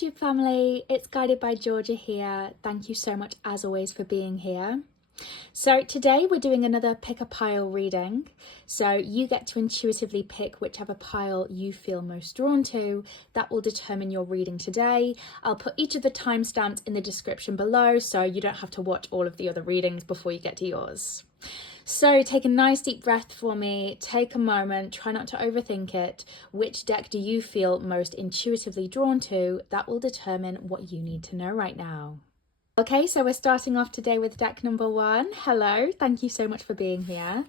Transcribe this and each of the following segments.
YouTube family, it's Guided by Georgia here. Thank you so much as always for being here. So today we're doing another pick a pile reading. So you get to intuitively pick whichever pile you feel most drawn to. That will determine your reading today. I'll put each of the timestamps in the description below so you don't have to watch all of the other readings before you get to yours. So take a nice deep breath for me, take a moment, try not to overthink it. Which deck do you feel most intuitively drawn to? That will determine what you need to know right now. Okay, so we're starting off today with deck number 1. Hello, thank you so much for being here.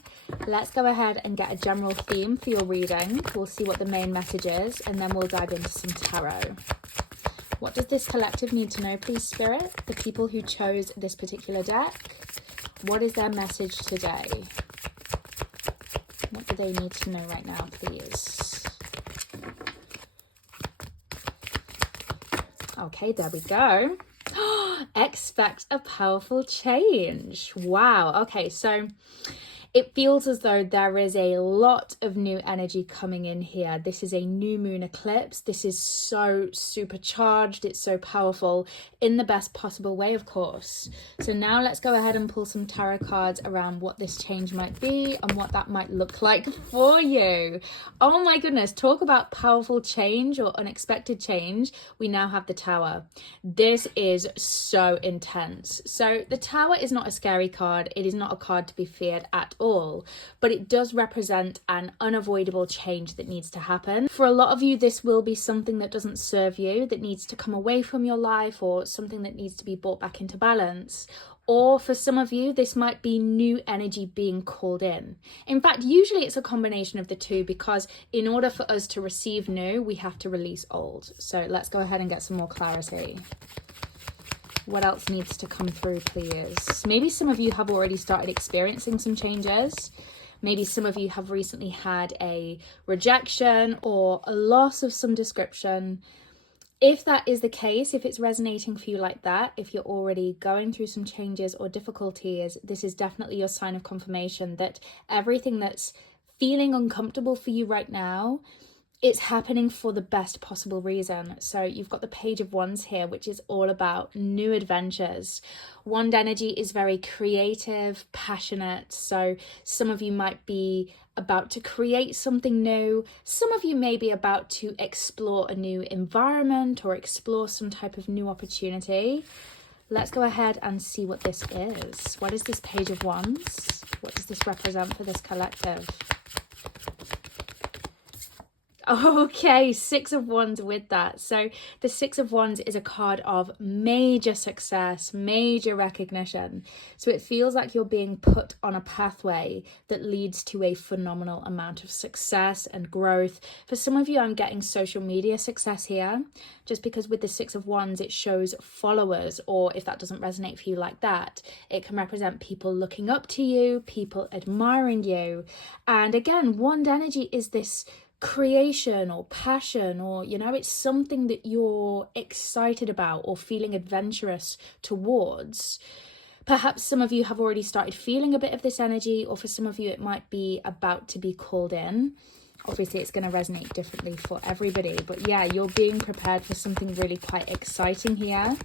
Let's go ahead and get a general theme for your reading. We'll see what the main message is and then we'll dive into some tarot. What does this collective need to know, please, Spirit? The people who chose this particular deck. What is their message today? What do they need to know right now, please? Okay, there we go. Expect a powerful change. Wow. Okay, so it feels as though there is a lot of new energy coming in here. This is a new moon eclipse. This is so supercharged. It's so powerful in the best possible way, of course. So now let's go ahead and pull some tarot cards around what this change might be and what that might look like for you. Oh my goodness, talk about powerful change or unexpected change. We now have the Tower. This is so intense. So the Tower is not a scary card. It is not a card to be feared at all, but it does represent an unavoidable change that needs to happen. For a lot of you, this will be something that doesn't serve you, that needs to come away from your life, or something that needs to be brought back into balance. Or for some of you, this might be new energy being called in. In fact, usually it's a combination of the two, because in order for us to receive new, we have to release old. So let's go ahead and get some more clarity. What else needs to come through, please? Maybe some of you have already started experiencing some changes. Maybe some of you have recently had a rejection or a loss of some description. If that is the case, if it's resonating for you like that, if you're already going through some changes or difficulties, this is definitely your sign of confirmation that everything that's feeling uncomfortable for you right now, it's happening for the best possible reason. So you've got the Page of Wands here, which is all about new adventures. Wand energy is very creative, passionate. So some of you might be about to create something new. Some of you may be about to explore a new environment or explore some type of new opportunity. Let's go ahead and see what this is. What is this Page of Wands? What does this represent for this collective? Okay, Six of Wands with that. So the Six of Wands is a card of major success, major recognition. So it feels like you're being put on a pathway that leads to a phenomenal amount of success and growth. For some of you, I'm getting social media success here, just because with the Six of Wands, it shows followers, or if that doesn't resonate for you like that, it can represent people looking up to you, people admiring you. And again, wand energy is this creation or passion, or it's something that you're excited about or feeling adventurous towards. Perhaps some of you have already started feeling a bit of this energy, or for some of you it might be about to be called in. Obviously it's going to resonate differently for everybody, but yeah, you're being prepared for something really quite exciting here.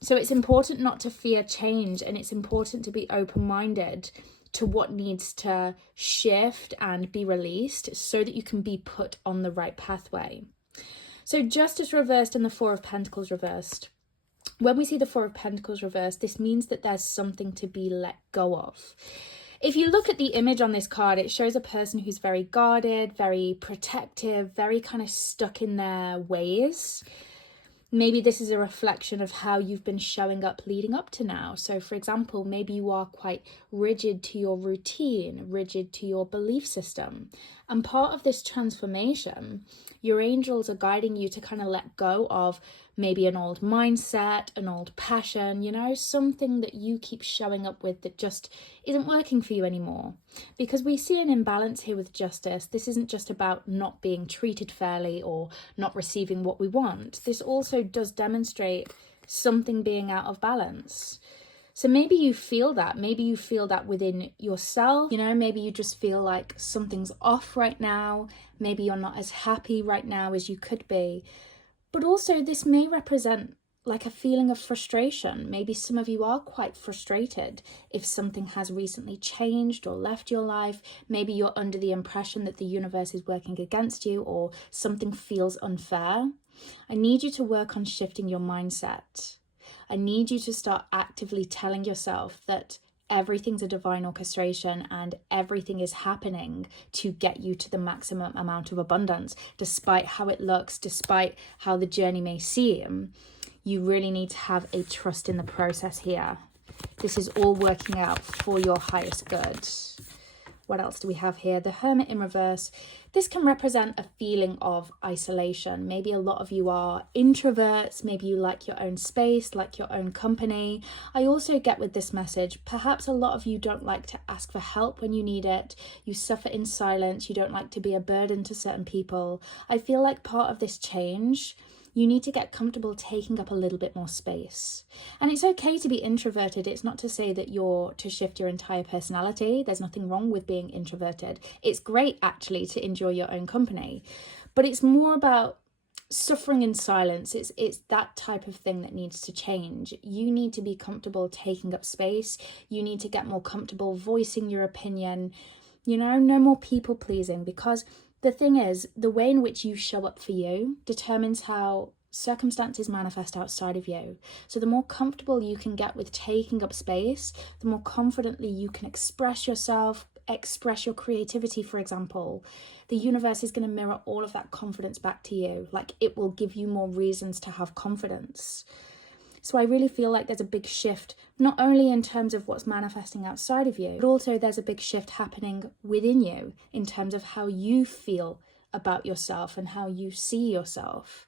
So it's important not to fear change, and it's important to be open-minded to what needs to shift and be released so that you can be put on the right pathway. So Justice reversed and the Four of Pentacles reversed. When we see the Four of Pentacles reversed, this means that there's something to be let go of. If you look at the image on this card, it shows a person who's very guarded, very protective, very kind of stuck in their ways. Maybe this is a reflection of how you've been showing up leading up to now. So for example, maybe you are quite rigid to your routine, rigid to your belief system. And part of this transformation, your angels are guiding you to kind of let go of maybe an old mindset, an old passion, something that you keep showing up with that just isn't working for you anymore. Because we see an imbalance here with Justice. This isn't just about not being treated fairly or not receiving what we want. This also does demonstrate something being out of balance. So maybe you feel that. Maybe you feel that within yourself. Maybe you just feel like something's off right now. Maybe you're not as happy right now as you could be. But also this may represent like a feeling of frustration. Maybe some of you are quite frustrated if something has recently changed or left your life. Maybe you're under the impression that the universe is working against you or something feels unfair. I need you to work on shifting your mindset. I need you to start actively telling yourself that everything's a divine orchestration and everything is happening to get you to the maximum amount of abundance, despite how it looks, despite how the journey may seem. You really need to have a trust in the process here. This is all working out for your highest good. What else do we have here? The Hermit in reverse. This can represent a feeling of isolation. Maybe a lot of you are introverts. Maybe you like your own space, like your own company. I also get with this message, perhaps a lot of you don't like to ask for help when you need it. You suffer in silence. You don't like to be a burden to certain people. I feel like part of this change, you need to get comfortable taking up a little bit more space. And it's okay to be introverted. It's not to say that you're to shift your entire personality. There's nothing wrong with being introverted. It's great actually to enjoy your own company, but it's more about suffering in silence. It's that type of thing that needs to change. You need to be comfortable taking up space. You need to get more comfortable voicing your opinion. No more people pleasing, because the thing is, the way in which you show up for you determines how circumstances manifest outside of you. So the more comfortable you can get with taking up space, the more confidently you can express yourself, express your creativity, for example. The universe is going to mirror all of that confidence back to you. Like, it will give you more reasons to have confidence. So I really feel like there's a big shift, not only in terms of what's manifesting outside of you, but also there's a big shift happening within you in terms of how you feel about yourself and how you see yourself.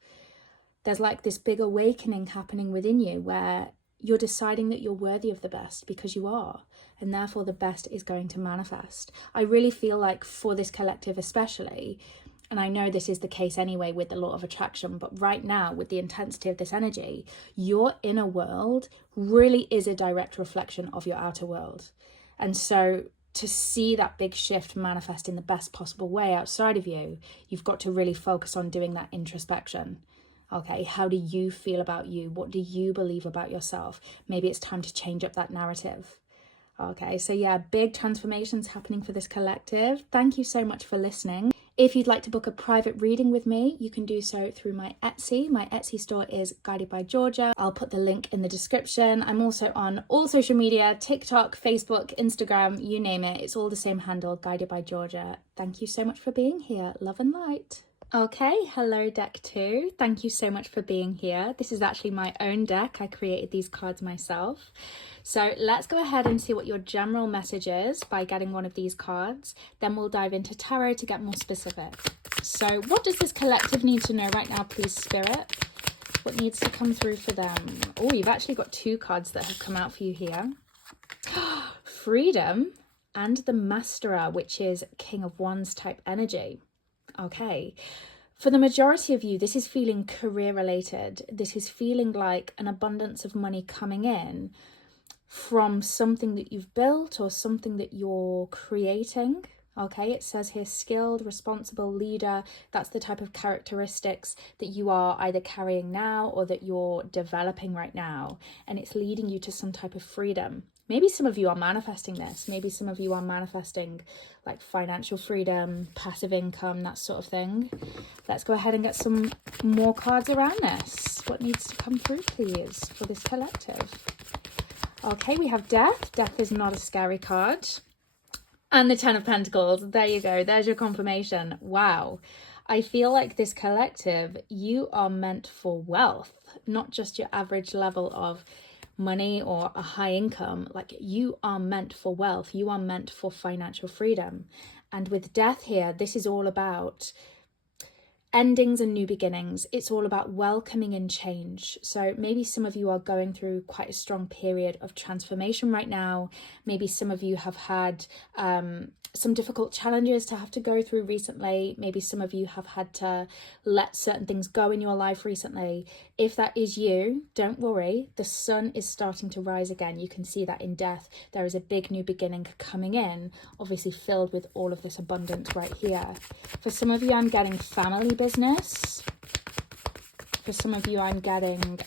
There's like this big awakening happening within you where you're deciding that you're worthy of the best, because you are, and therefore the best is going to manifest. I really feel like for this collective especially, and I know this is the case anyway with the law of attraction, but right now with the intensity of this energy, your inner world really is a direct reflection of your outer world. And so to see that big shift manifest in the best possible way outside of you, you've got to really focus on doing that introspection. Okay, how do you feel about you? What do you believe about yourself? Maybe it's time to change up that narrative. Okay, so yeah, big transformations happening for this collective. Thank you so much for listening. If you'd like to book a private reading with me, you can do so through my Etsy. My Etsy store is Guided by Georgia. I'll put the link in the description. I'm also on all social media, TikTok, Facebook, Instagram, you name it. It's all the same handle, Guided by Georgia. Thank you so much for being here. Love and light. Okay, hello deck 2. Thank you so much for being here. This is actually my own deck. I created these cards myself. So let's go ahead and see what your general message is by getting one of these cards. Then we'll dive into tarot to get more specific. So what does this collective need to know right now, please, Spirit? What needs to come through for them? Oh, you've actually got 2 cards that have come out for you here. Freedom and the Masterer, which is King of Wands type energy. Okay. For the majority of you, this is feeling career related. This is feeling like an abundance of money coming in from something that you've built or something that you're creating. Okay, it says here skilled, responsible leader. That's the type of characteristics that you are either carrying now or that you're developing right now. And it's leading you to some type of freedom. Maybe some of you are manifesting this. Maybe some of you are manifesting like financial freedom, passive income, that sort of thing. Let's go ahead and get some more cards around this. What needs to come through, please, for this collective? Okay, we have Death. Death is not a scary card. And the 10 of Pentacles. There you go. There's your confirmation. Wow. I feel like this collective, you are meant for wealth, not just your average level of money or a high income. Like, you are meant for wealth. You are meant for financial freedom. And with Death here, this is all about endings and new beginnings. It's all about welcoming in change. So maybe some of you are going through quite a strong period of transformation right now. Maybe some of you have had some difficult challenges to have to go through recently. Maybe some of you have had to let certain things go in your life recently. If that is you, don't worry. The sun is starting to rise again. You can see that in Death. There is a big new beginning coming in, obviously filled with all of this abundance right here. For some of you, I'm getting family business. For some of you, I'm getting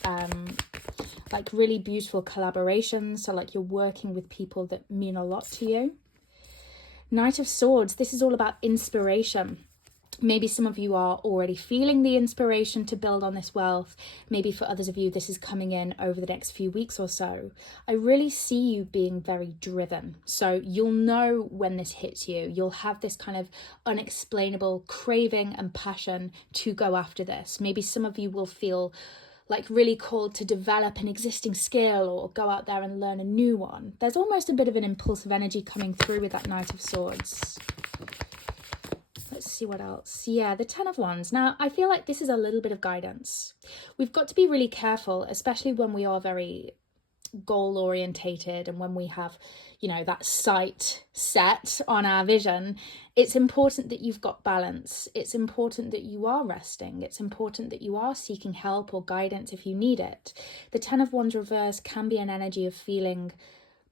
like really beautiful collaborations. So like you're working with people that mean a lot to you. Knight of Swords, this is all about inspiration. Maybe some of you are already feeling the inspiration to build on this wealth. Maybe for others of you, this is coming in over the next few weeks or so. I really see you being very driven. So you'll know when this hits you. You'll have this kind of unexplainable craving and passion to go after this. Maybe some of you will feel like really called to develop an existing skill or go out there and learn a new one. There's almost a bit of an impulsive energy coming through with that Knight of Swords. Let's see what else. Yeah, the Ten of Wands. Now, I feel like this is a little bit of guidance. We've got to be really careful, especially when we are very goal orientated and when we have, you know, that sight set on our vision. It's important that you've got balance. It's important that you are resting. It's important that you are seeking help or guidance if you need it. The Ten of Wands reverse can be an energy of feeling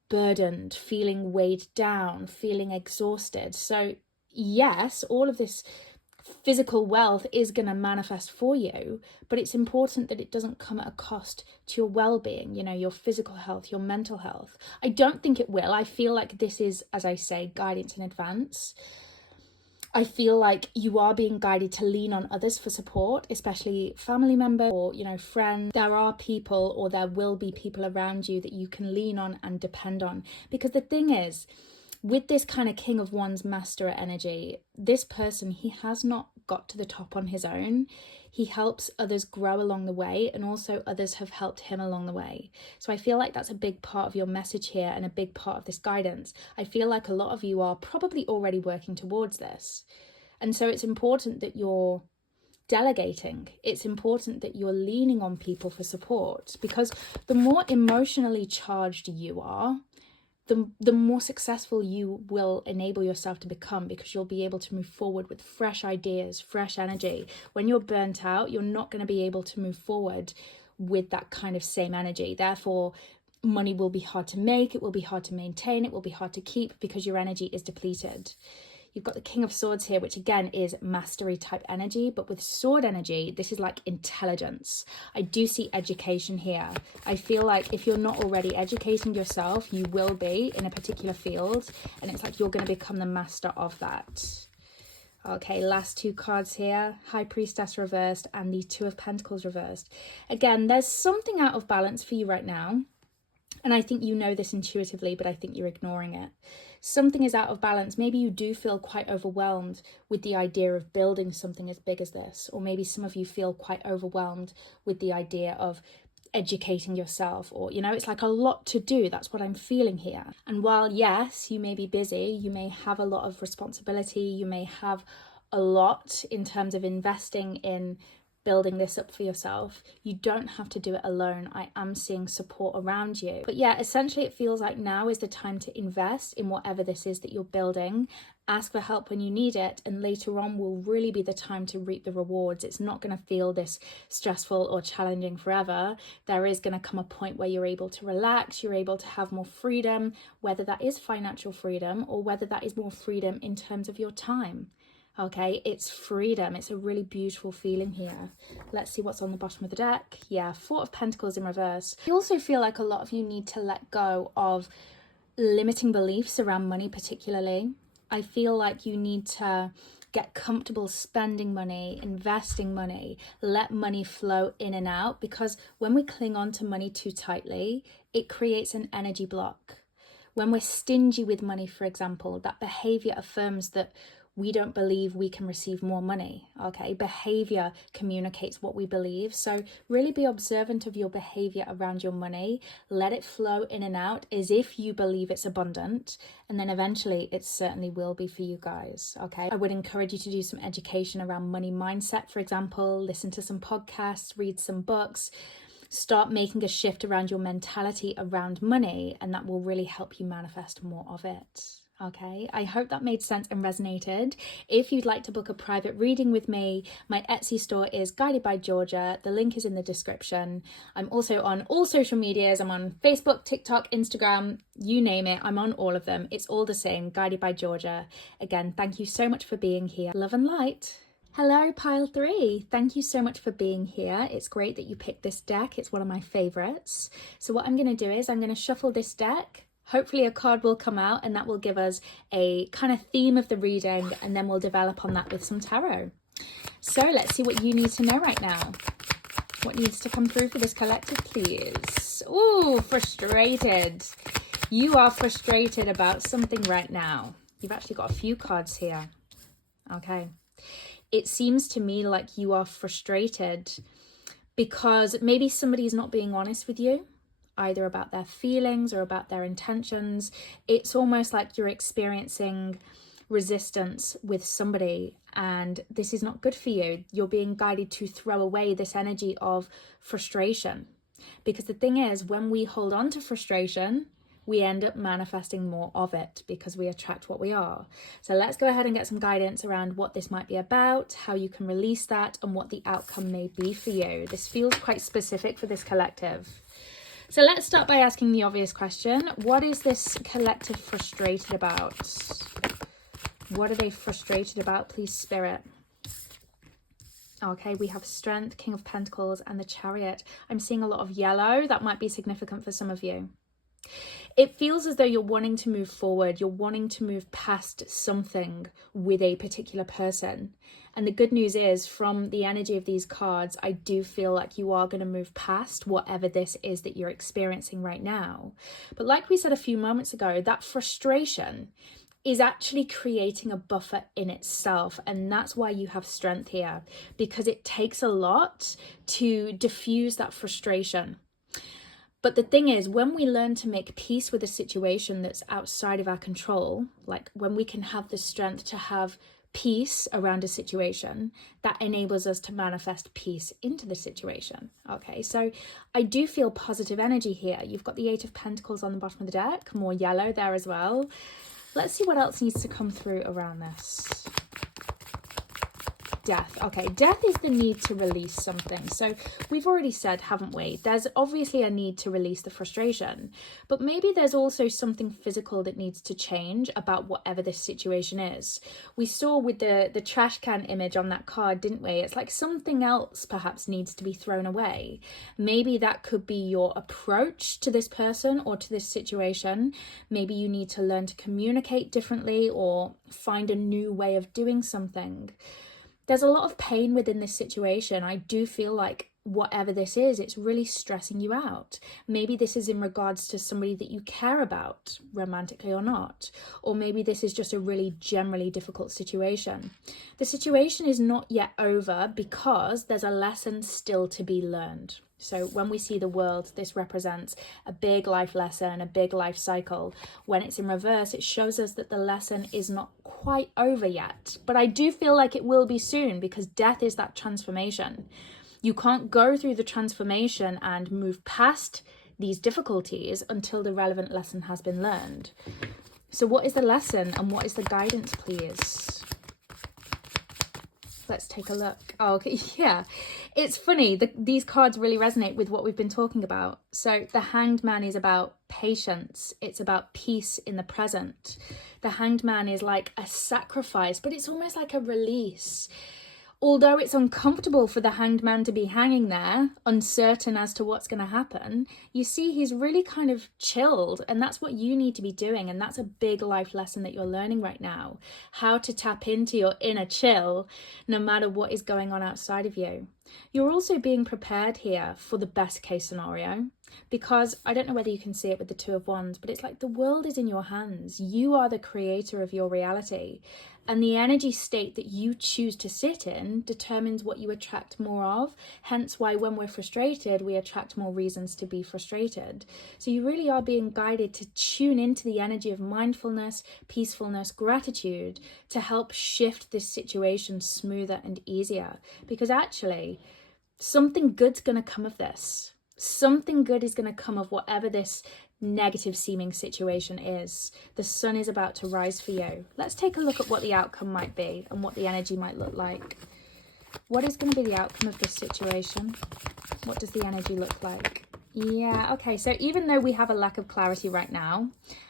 burdened, feeling weighed down, feeling exhausted. So yes, all of this physical wealth is going to manifest for you, but it's important that it doesn't come at a cost to your well-being, you know, your physical health, your mental health. I don't think it will. I feel like this is, as I say, guidance in advance. I feel like you are being guided to lean on others for support, especially family members or, you know, friends. There are people, or there will be people around you that you can lean on and depend on. Because the thing is, with this kind of King of Wands master energy, this person, he has not got to the top on his own. He helps others grow along the way, and also others have helped him along the way. So I feel like that's a big part of your message here and a big part of this guidance. I feel like a lot of you are probably already working towards this. And so it's important that you're delegating. It's important that you're leaning on people for support, because the more emotionally charged you are, the more successful you will enable yourself to become, because you'll be able to move forward with fresh ideas, fresh energy. When you're burnt out, you're not going to be able to move forward with that kind of same energy. Therefore, money will be hard to make, it will be hard to maintain, it will be hard to keep, because your energy is depleted. You've got the King of Swords here, which again is mastery type energy, but with sword energy, this is like intelligence. I do see education here. I feel like if you're not already educating yourself, you will be in a particular field, and it's like you're going to become the master of that. Okay, last two cards here, High Priestess reversed and the Two of Pentacles reversed. Again, there's something out of balance for you right now. And I think you know this intuitively, but I think you're ignoring it. Something is out of balance. Maybe you do feel quite overwhelmed with the idea of building something as big as this. Or maybe some of you feel quite overwhelmed with the idea of educating yourself, or, you know, it's like a lot to do. That's what I'm feeling here. And while, yes, you may be busy, you may have a lot of responsibility, you may have a lot in terms of investing in building this up for yourself, you don't have to do it alone. I am seeing support around you. But yeah, essentially it feels like now is the time to invest in whatever this is that you're building. Ask for help when you need it, and later on will really be the time to reap the rewards. It's not going to feel this stressful or challenging forever. There is going to come a point where you're able to relax, you're able to have more freedom, whether that is financial freedom or whether that is more freedom in terms of your time. Okay, it's freedom. It's a really beautiful feeling here. Let's see what's on the bottom of the deck. Yeah, Four of Pentacles in reverse. I also feel like a lot of you need to let go of limiting beliefs around money particularly. I feel like you need to get comfortable spending money, investing money, let money flow in and out, because when we cling on to money too tightly, it creates an energy block. When we're stingy with money, for example, that behavior affirms that we don't believe we can receive more money. Okay, behavior communicates what we believe. So really be observant of your behavior around your money. Let it flow in and out as if you believe it's abundant, and then eventually it certainly will be for you guys. Okay, I would encourage you to do some education around money mindset, for example. Listen to some podcasts, read some books. Start making a shift around your mentality around money, and that will really help you manifest more of it. Okay, I hope that made sense and resonated. If you'd like to book a private reading with me, my Etsy store is Guided by Georgia. The link is in the description. I'm also on all social medias. I'm on Facebook, TikTok, Instagram, you name it. I'm on all of them. It's all the same, Guided by Georgia. Again, thank you so much for being here. Love and light. Hello, pile 3. Thank you so much for being here. It's great that you picked this deck. It's one of my favorites. So what I'm going to do is I'm going to shuffle this deck. Hopefully a card will come out and that will give us a kind of theme of the reading, and then we'll develop on that with some tarot. So let's see what you need to know right now. What needs to come through for this collective, please? Ooh, frustrated. You are frustrated about something right now. You've actually got a few cards here. Okay. It seems to me like you are frustrated because maybe somebody's not being honest with you, either about their feelings or about their intentions. It's almost like you're experiencing resistance with somebody, and this is not good for you. You're being guided to throw away this energy of frustration, because the thing is, when we hold on to frustration, we end up manifesting more of it because we attract what we are. So let's go ahead and get some guidance around what this might be about, how you can release that, and what the outcome may be for you. This feels quite specific for this collective. So let's start by asking the obvious question. What is this collective frustrated about? What are they frustrated about, please, Spirit? Okay, we have Strength, King of Pentacles, and the Chariot. I'm seeing a lot of yellow. That might be significant for some of you. It feels as though you're wanting to move forward. You're wanting to move past something with a particular person. And the good news is, from the energy of these cards, I do feel like you are going to move past whatever this is that you're experiencing right now. But like we said a few moments ago, that frustration is actually creating a buffer in itself. And that's why you have Strength here, because it takes a lot to diffuse that frustration. But the thing is, when we learn to make peace with a situation that's outside of our control, like when we can have the strength to have peace around a situation, that enables us to manifest peace into the situation. Okay, so I do feel positive energy here. You've got the Eight of Pentacles on the bottom of the deck, more yellow there as well. Let's see what else needs to come through around this. Death. Okay, death is the need to release something. So we've already said, haven't we? There's obviously a need to release the frustration, but maybe there's also something physical that needs to change about whatever this situation is. We saw with the trash can image on that card, didn't we? It's like something else perhaps needs to be thrown away. Maybe that could be your approach to this person or to this situation. Maybe you need to learn to communicate differently or find a new way of doing something. There's a lot of pain within this situation. I do feel like whatever this is, it's really stressing you out. Maybe this is in regards to somebody that you care about, romantically or not. Or maybe this is just a really generally difficult situation. The situation is not yet over because there's a lesson still to be learned. So when we see the world, this represents a big life lesson, a big life cycle. When it's in reverse, it shows us that the lesson is not quite over yet. But I do feel like it will be soon, because death is that transformation. You can't go through the transformation and move past these difficulties until the relevant lesson has been learned. So what is the lesson and what is the guidance, please? Let's take a look. Oh, okay. Yeah, it's funny. These cards really resonate with what we've been talking about. So the Hanged Man is about patience. It's about peace in the present. The Hanged Man is like a sacrifice, but it's almost like a release. Although it's uncomfortable for the Hanged Man to be hanging there, uncertain as to what's going to happen, you see he's really kind of chilled, and that's what you need to be doing. And that's a big life lesson that you're learning right now, how to tap into your inner chill no matter what is going on outside of you. You're also being prepared here for the best case scenario, because I don't know whether you can see it with the Two of Wands, but it's like the world is in your hands. You are the creator of your reality. And the energy state that you choose to sit in determines what you attract more of. Hence why when we're frustrated, we attract more reasons to be frustrated. So you really are being guided to tune into the energy of mindfulness, peacefulness, gratitude to help shift this situation smoother and easier. Because actually, something good's going to come of this. Something good is going to come of whatever this negative seeming situation is. The sun is about to rise for you. Let's take a look at what the outcome might be and what the energy might look like. What is going to be the outcome of this situation? What does the energy look like? Yeah, okay, so even though we have a lack of clarity right now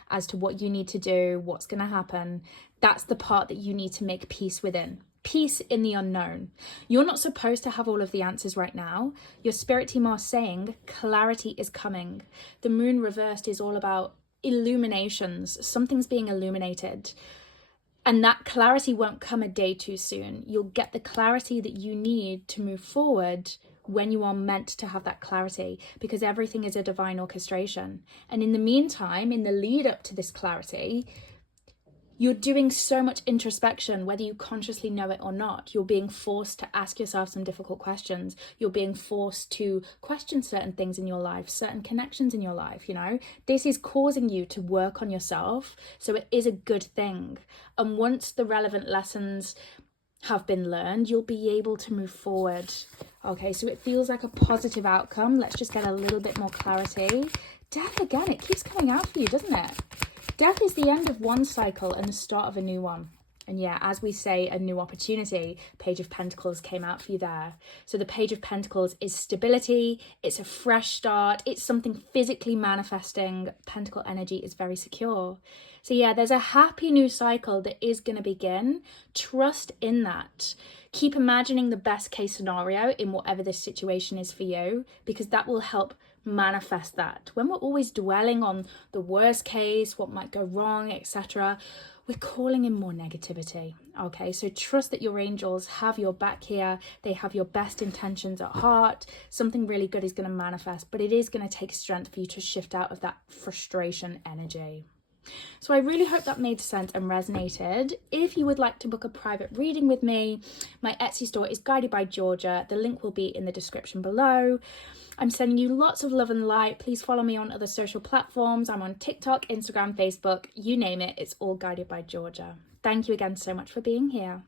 as to what you need to do, what's going to happen, that's the part that you need to make peace within. peace in the unknown. You're not supposed to have all of the answers right now. Your spirit team are saying clarity is coming. The moon reversed is all about illuminations. Something's being illuminated. And that clarity won't come a day too soon. You'll get the clarity that you need to move forward when you are meant to have that clarity, because everything is a divine orchestration. And in the meantime, in the lead up to this clarity, you're doing so much introspection, whether you consciously know it or not. You're being forced to ask yourself some difficult questions. You're being forced to question certain things in your life, certain connections in your life, you know. This is causing you to work on yourself. So it is a good thing. And once the relevant lessons have been learned, you'll be able to move forward. Okay, so it feels like a positive outcome. Let's just get a little bit more clarity. Death again, it keeps coming out for you, doesn't it? Death is the end of one cycle and the start of a new one. And yeah, as we say, a new opportunity. Page of Pentacles came out for you there. So the Page of Pentacles is stability. It's a fresh start. It's something physically manifesting. Pentacle energy is very secure. So yeah, there's a happy new cycle that is going to begin. Trust in that. Keep imagining the best case scenario in whatever this situation is for you, because that will help manifest that. When we're always dwelling on the worst case, what might go wrong, etc., we're calling in more negativity. Okay, so trust that your angels have your back here. They have your best intentions at heart. Something really good is going to manifest, but it is going to take strength for you to shift out of that frustration energy. So I really hope that made sense and resonated. If you would like to book a private reading with me, my Etsy store is Guided by Georgia. The link will be in the description below. I'm sending you lots of love and light. Please follow me on other social platforms. I'm on TikTok, Instagram, Facebook, you name it. It's all Guided by Georgia. Thank you again so much for being here.